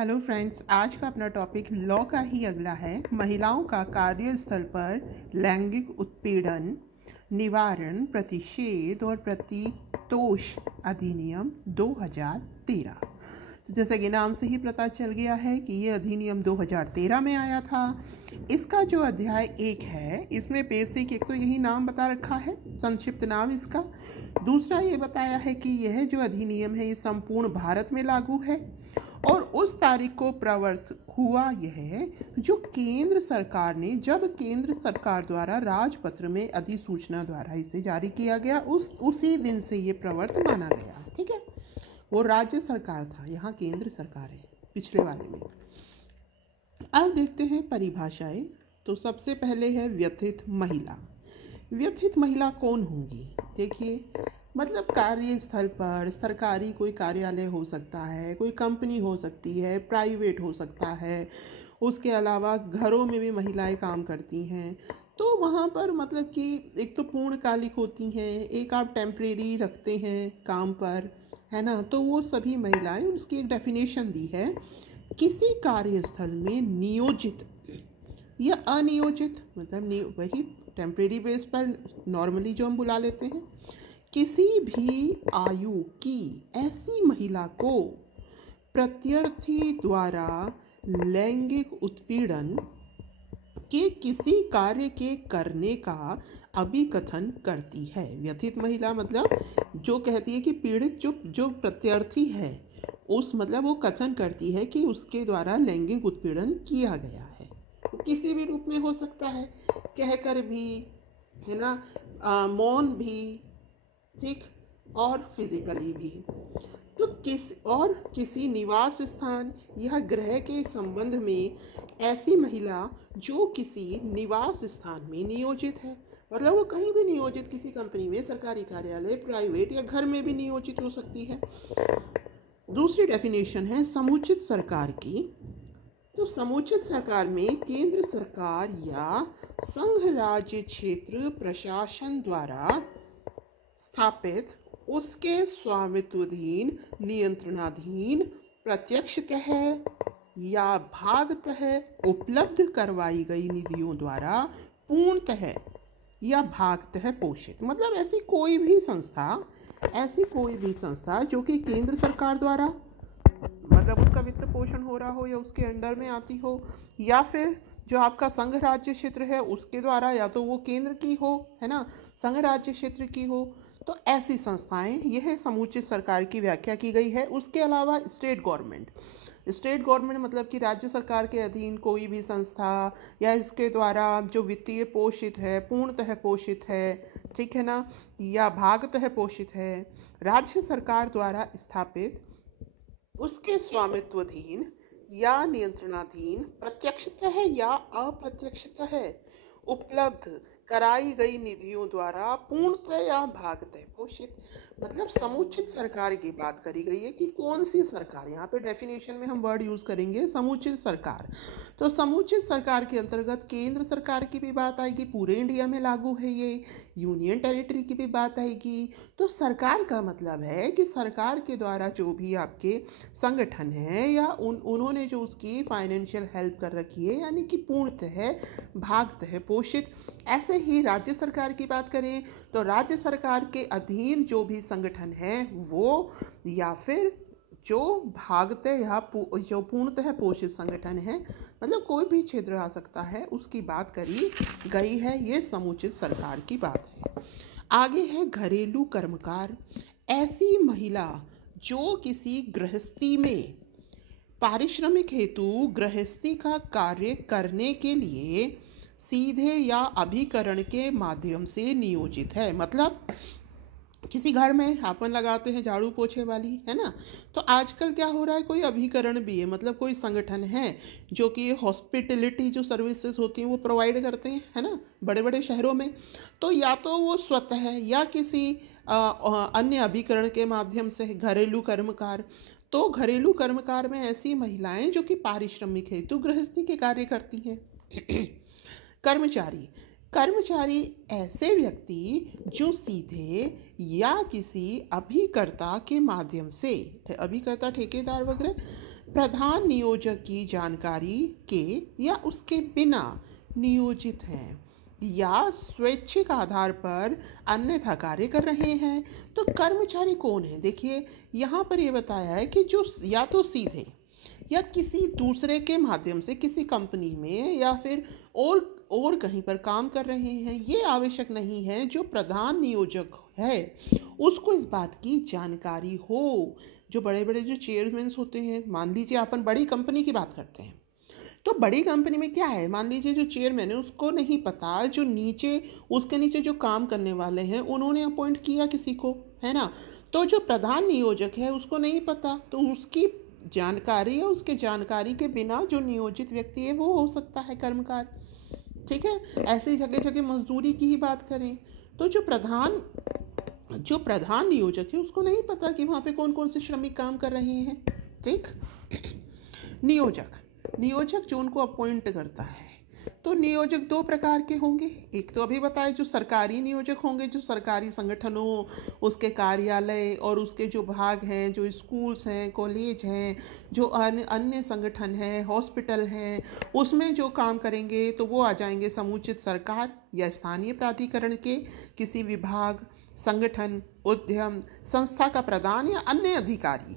Hello friends, आज का अपना टॉपिक लॉ का ही अगला है। महिलाओं का कार्यस्थल पर लैंगिक उत्पीड़न निवारण प्रतिषेध और प्रतितोष अधिनियम 2013। तो जैसे कि नाम से ही पता चल गया है कि ये अधिनियम 2013 में आया था। इसका जो अध्याय 1 है, इसमें बेसिक एक तो यही नाम बता रखा है, संक्षिप्त नाम इसका। दूसरा ये बताया है कि यह जो अधिनियम है ये संपूर्ण भारत में लागू है और उस तारीख को प्रवर्त हुआ यह जो केंद्र सरकार ने, जब केंद्र सरकार द्वारा राजपत्र में अधिसूचना द्वारा इसे जारी किया गया, उसी दिन से ये प्रवर्त माना गया। ठीक है, वो राज्य सरकार था, यहाँ केंद्र सरकार है पिछले वाले में। अब देखते हैं परिभाषाएं। तो सबसे पहले है व्यथित महिला। व्यथित महिला कौन होंगी? देखिए, मतलब कार्यस्थल पर सरकारी कोई कार्यालय हो सकता है, कोई कंपनी हो सकती है, प्राइवेट हो सकता है, उसके अलावा घरों में भी महिलाएं काम करती हैं। तो वहाँ पर मतलब कि एक तो पूर्णकालिक होती हैं, एक आप टेम्परेरी रखते हैं काम पर, है ना। तो वो सभी महिलाएं, उसकी एक डेफिनेशन दी है, किसी कार्यस्थल में नियोजित या अनियोजित, मतलब वही टेम्परेरी बेस पर नॉर्मली जो हम बुला लेते हैं, किसी भी आयु की ऐसी महिला को प्रत्यर्थी द्वारा लैंगिक उत्पीड़न के किसी कार्य के करने का अभिकथन करती है। व्यथित महिला मतलब जो कहती है कि पीड़ित जो प्रत्यर्थी है, उस मतलब वो कथन करती है कि उसके द्वारा लैंगिक उत्पीड़न किया गया है। किसी भी रूप में हो सकता है, कहकर भी, है ना, मौन भी, ठीक, और फिजिकली भी। तो किसी निवास स्थान या गृह के संबंध में ऐसी महिला जो किसी निवास स्थान में नियोजित है, मतलब वो कहीं भी नियोजित, किसी कंपनी में, सरकारी कार्यालय, प्राइवेट या घर में भी नियोजित हो सकती है। दूसरी डेफिनेशन है समुचित सरकार की। तो समुचित सरकार में केंद्र सरकार या संघ राज्य क्षेत्र प्रशासन द्वारा स्थापित, उसके स्वामित्वाधीन, नियंत्रणाधीन, प्रत्यक्षतः या भागतः उपलब्ध करवाई गई निधियों द्वारा पूर्णतः या भागतः पोषित। मतलब ऐसी कोई भी संस्था जो कि केंद्र सरकार द्वारा, मतलब उसका वित्त पोषण हो रहा हो या उसके अंडर में आती हो, या फिर जो आपका संघ राज्य क्षेत्र है उसके द्वारा, या तो वो केंद्र की हो, है ना, संघ राज्य क्षेत्र की हो, तो ऐसी संस्थाएं, यह समुचित सरकार की व्याख्या की गई है। उसके अलावा स्टेट गवर्नमेंट मतलब कि राज्य सरकार के अधीन कोई भी संस्था या इसके द्वारा जो वित्तीय पोषित है, पूर्णतः पोषित है, ठीक है ना, या भागतः पोषित है, राज्य सरकार द्वारा स्थापित, उसके स्वामित्वाधीन या नियंत्रणाधीन, प्रत्यक्षतः या अप्रत्यक्षतः उपलब्ध कराई गई निधियों द्वारा पूर्णतः या भागतः पोषित। मतलब समुचित सरकार की बात करी गई है कि कौन सी सरकार, यहाँ पे डेफिनेशन में हम वर्ड यूज़ करेंगे समुचित सरकार। तो समुचित सरकार के अंतर्गत केंद्र सरकार की भी बात आएगी, पूरे इंडिया में लागू है ये, यूनियन टेरिटरी की भी बात आएगी। तो सरकार का मतलब है कि सरकार के द्वारा जो भी आपके संगठन हैं या उन्होंने जो उसकी फाइनेंशियल हेल्प कर रखी है, यानी कि पूर्णतः भागतः पोषित। ऐसे ही राज्य सरकार की बात करें तो राज्य सरकार के अधीन जो भी संगठन है वो, या फिर जो भागतः या जो पूर्णतः पोषित संगठन है, मतलब कोई भी क्षेत्र आ सकता है, उसकी बात करी गई है। ये समुचित सरकार की बात है। आगे है घरेलू कर्मकार। ऐसी महिला जो किसी गृहस्थी में पारिश्रमिक हेतु गृहस्थी का कार्य करने के लिए सीधे या अभिकरण के माध्यम से नियोजित है। मतलब किसी घर में अपन लगाते हैं झाड़ू पोछे वाली, है ना, तो आजकल क्या हो रहा है, कोई अभिकरण भी है, मतलब कोई संगठन है जो कि हॉस्पिटलिटी जो सर्विसेज होती हैं वो प्रोवाइड करते हैं, है ना, बड़े बड़े शहरों में। तो या तो वो स्वतः या किसी अन्य अभिकरण के माध्यम से घरेलू कर्मकार। तो घरेलू कर्मकार में ऐसी महिलाएं जो कि पारिश्रमिक हेतु गृहस्थी के कार्य करती हैं। कर्मचारी कर्मचारी ऐसे व्यक्ति जो सीधे या किसी अभिकर्ता के माध्यम से, अभिकर्ता ठेकेदार वगैरह, प्रधान नियोजक की जानकारी के या उसके बिना नियोजित हैं या स्वैच्छिक आधार पर अन्यथा कार्य कर रहे हैं। तो कर्मचारी कौन है? देखिए यहाँ पर ये बताया है कि जो या तो सीधे या किसी दूसरे के माध्यम से किसी कंपनी में या फिर और कहीं पर काम कर रहे हैं। ये आवश्यक नहीं है जो प्रधान नियोजक है उसको इस बात की जानकारी हो। जो बड़े बड़े जो चेयरमैन होते हैं, मान लीजिए अपन बड़ी कंपनी की बात करते हैं, तो बड़ी कंपनी में क्या है, मान लीजिए जो चेयरमैन है उसको नहीं पता जो नीचे उसके नीचे जो काम करने वाले हैं उन्होंने अपॉइंट किया किसी को, है ना। तो जो प्रधान नियोजक है उसको नहीं पता, तो उसकी जानकारी है, उसके जानकारी के बिना जो नियोजित व्यक्ति है वो हो सकता है कर्मकार। ठीक है, ऐसे ही जगह जगह मजदूरी की ही बात करें तो जो प्रधान नियोजक है उसको नहीं पता कि वहाँ पे कौन कौन से श्रमिक काम कर रहे हैं। ठीक, नियोजक जो उनको अपॉइंट करता है, तो नियोजक दो प्रकार के होंगे। एक तो अभी बताए जो सरकारी नियोजक होंगे, जो सरकारी संगठनों, उसके कार्यालय और उसके जो भाग हैं, जो स्कूल्स हैं, कॉलेज हैं, जो अन्य संगठन हैं, हॉस्पिटल हैं, उसमें जो काम करेंगे तो वो आ जाएंगे समुचित सरकार या स्थानीय प्राधिकरण के किसी विभाग, संगठन, उद्यम, संस्था का प्रधान या अन्य अधिकारी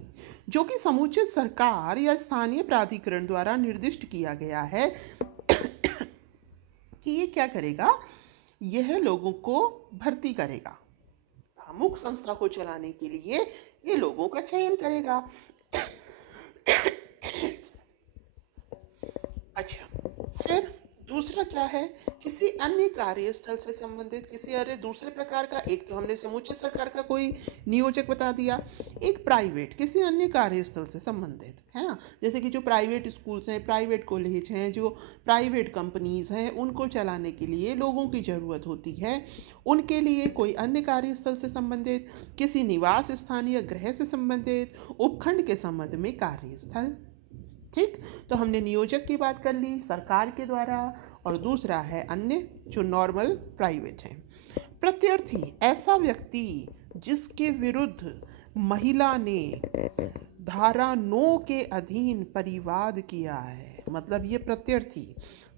जो कि समुचित सरकार या स्थानीय प्राधिकरण द्वारा निर्दिष्ट किया गया है कि ये क्या करेगा, यह लोगों को भर्ती करेगा, अमुक संस्था को चलाने के लिए ये लोगों का चयन करेगा। अच्छा, फिर दूसरा क्या है, किसी अन्य कार्यस्थल से संबंधित किसी अन्य दूसरे प्रकार का, एक तो हमने समुचित सरकार का कोई नियोजक बता दिया, एक प्राइवेट किसी अन्य कार्यस्थल से संबंधित, है ना। जैसे कि जो प्राइवेट स्कूल्स हैं, प्राइवेट कॉलेज हैं, जो प्राइवेट कंपनीज हैं, उनको चलाने के लिए लोगों की ज़रूरत होती है, उनके लिए कोई अन्य कार्यस्थल से संबंधित, किसी निवास स्थान या गृह से संबंधित, उपखंड के संबंध में कार्यस्थल। ठीक, तो हमने नियोजक की बात कर ली सरकार के द्वारा, और दूसरा है अन्य जो नॉर्मल प्राइवेट है। प्रत्यर्थी ऐसा व्यक्ति जिसके विरुद्ध महिला ने धारा 9 के अधीन परिवाद किया है, मतलब ये प्रत्यर्थी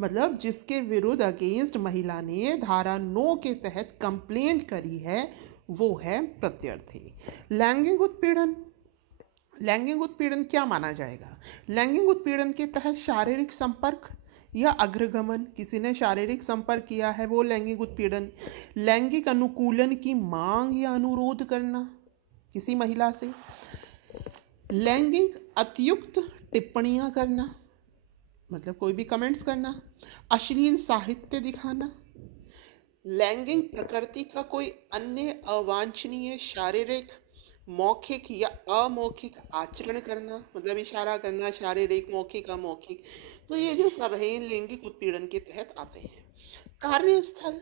मतलब जिसके विरुद्ध अगेंस्ट महिला ने धारा 9 के तहत कंप्लेंट करी है वो है प्रत्यर्थी। लैंगिक उत्पीड़न क्या माना जाएगा? लैंगिक उत्पीड़न के तहत शारीरिक संपर्क या अग्रगमन, किसी ने शारीरिक संपर्क किया है वो लैंगिक उत्पीड़न। लैंगिक अनुकूलन की मांग या अनुरोध करना किसी महिला से। लैंगिक अतियुक्त टिप्पणियां करना, मतलब कोई भी कमेंट्स करना। अश्लील साहित्य दिखाना। लैंगिक प्रकृति का कोई अन्य अवांछनीय शारीरिक, मौखिक या अमौखिक आचरण करना, मतलब इशारा करना, शारीरिक, मौखिक, अमौखिक। तो ये जो सब है लैंगिक उत्पीड़न के तहत आते हैं। कार्यस्थल,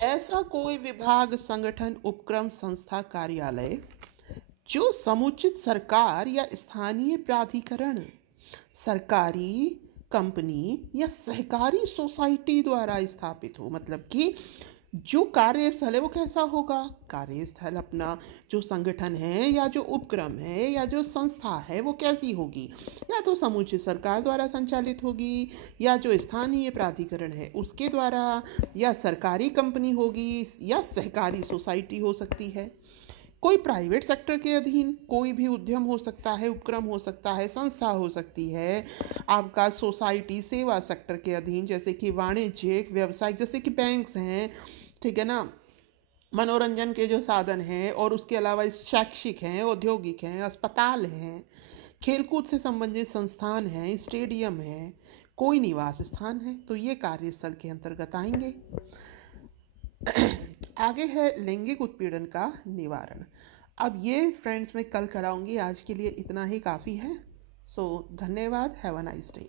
ऐसा कोई विभाग, संगठन, उपक्रम, संस्था, कार्यालय जो समुचित सरकार या स्थानीय प्राधिकरण, सरकारी कंपनी या सहकारी सोसाइटी द्वारा स्थापित हो। मतलब कि जो कार्यस्थल है वो कैसा होगा, कार्यस्थल अपना जो संगठन है या जो उपक्रम है या जो संस्था है वो कैसी होगी, या तो समुचित सरकार द्वारा संचालित होगी, या जो स्थानीय प्राधिकरण है उसके द्वारा, या सरकारी कंपनी होगी, या सहकारी सोसाइटी हो सकती है। कोई प्राइवेट सेक्टर के अधीन कोई भी उद्यम हो सकता है, उपक्रम हो सकता है, संस्था हो सकती है। आपका सोसाइटी सेवा सेक्टर के अधीन, जैसे कि वाणिज्यिक, व्यवसायिक, जैसे कि बैंक्स हैं, ठीक है ना, मनोरंजन के जो साधन हैं, और उसके अलावा शैक्षिक हैं, औद्योगिक हैं, अस्पताल हैं, खेलकूद से संबंधित संस्थान हैं, स्टेडियम है, कोई निवास स्थान है, तो ये कार्यस्थल के अंतर्गत आएंगे। आगे है लैंगिक उत्पीड़न का निवारण। अब ये फ्रेंड्स मैं कल कराऊंगी, आज के लिए इतना ही काफ़ी है। सो धन्यवाद, हैव अ नाइस डे।